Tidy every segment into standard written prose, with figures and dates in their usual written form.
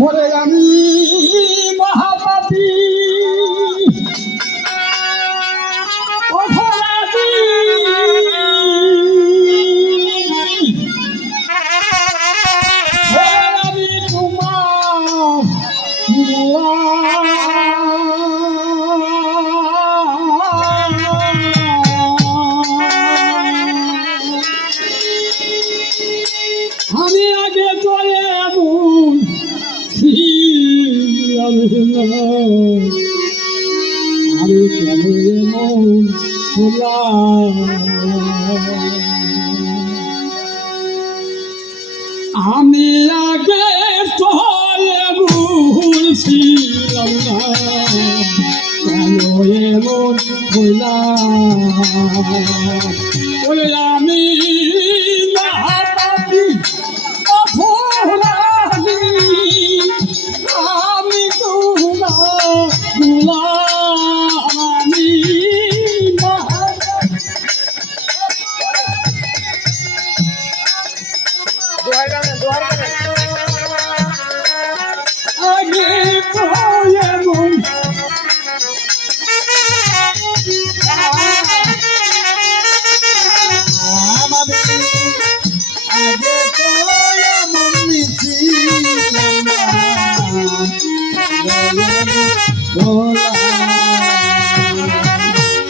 মরে আমি মহাপাপী অপরাধী আমি আমি আগে চলে এমন আমি কেন এমন আমি আগে চলে ভুলছিলাম না কেন এমন ওই আমি আমি গুলামি আগে এমন আগে তো এমন মিছিলাম না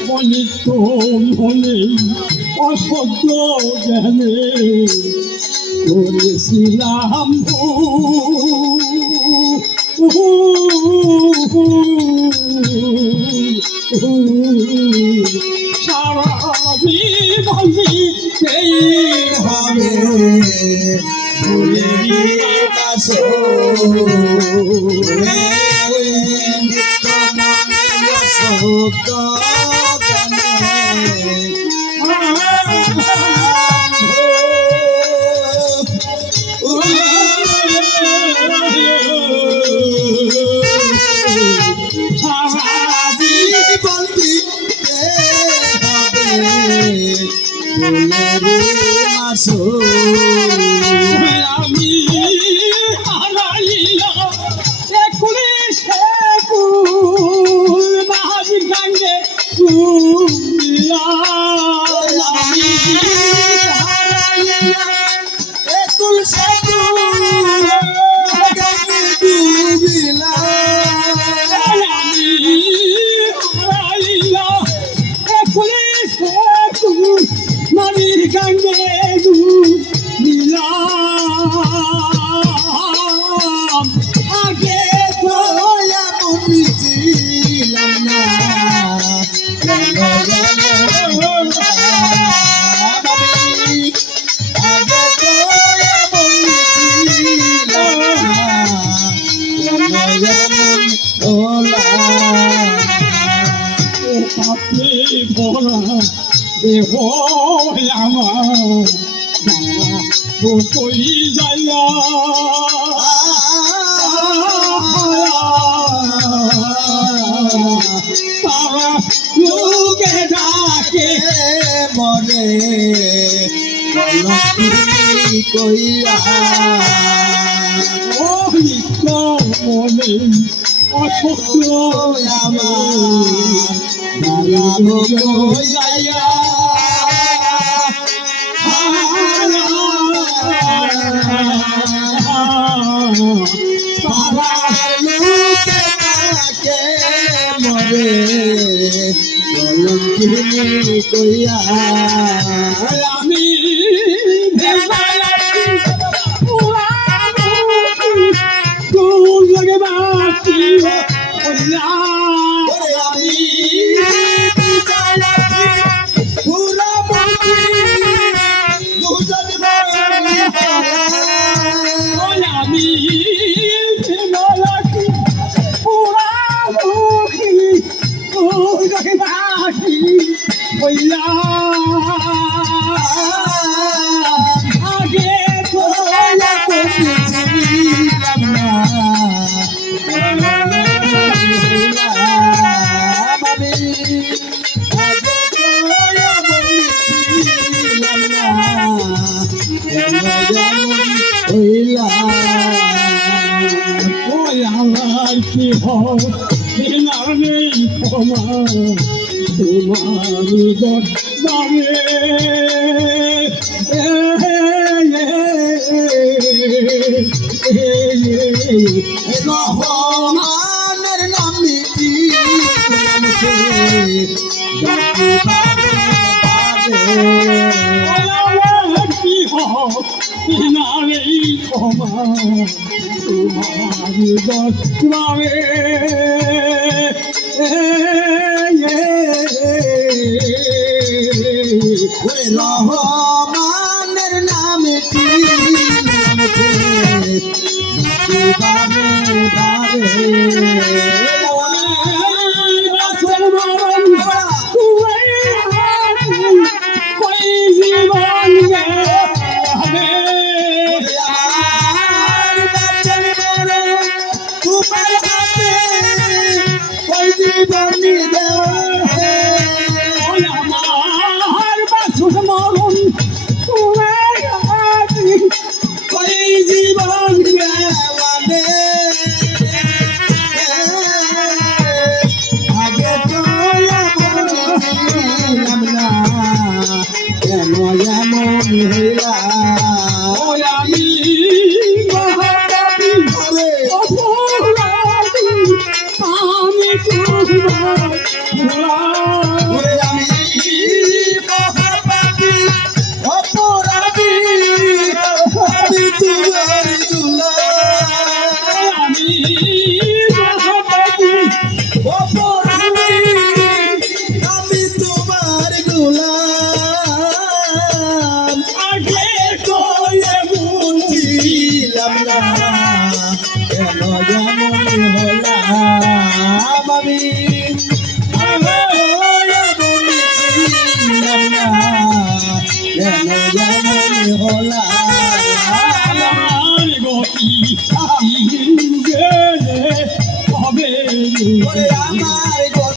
মনে তো মনে অসভ্য জ্ঞানে করেছিলাম সারা জীবন সেই হবে ভুলে বাসো আমি হারাইলা একুশ মহাবীর গাঙ্গে আমি হারাইলা একুশ নদীর গঙ্গে দিলাম আগে তো এমন ছিলাম না আগে তো এমন ছিলাম না দেহ আমার কই যাইয়া তারা লোকে ডাকে মনে কইয়া ও নিত্য মনে অসত্য আমার যাইয়া মরে কইয়া আমি আগে তো Yeah. হইলা ওই আমার কি হবে না রে ক্ষমা তোমার দরবারে রহমানের নামে কি নামছে ডাকি পাবে আমার কি হবে না রে ক্ষমা তোমার দরবারে ওরে রহমানের নামে কি নামছে ডাকি পাবে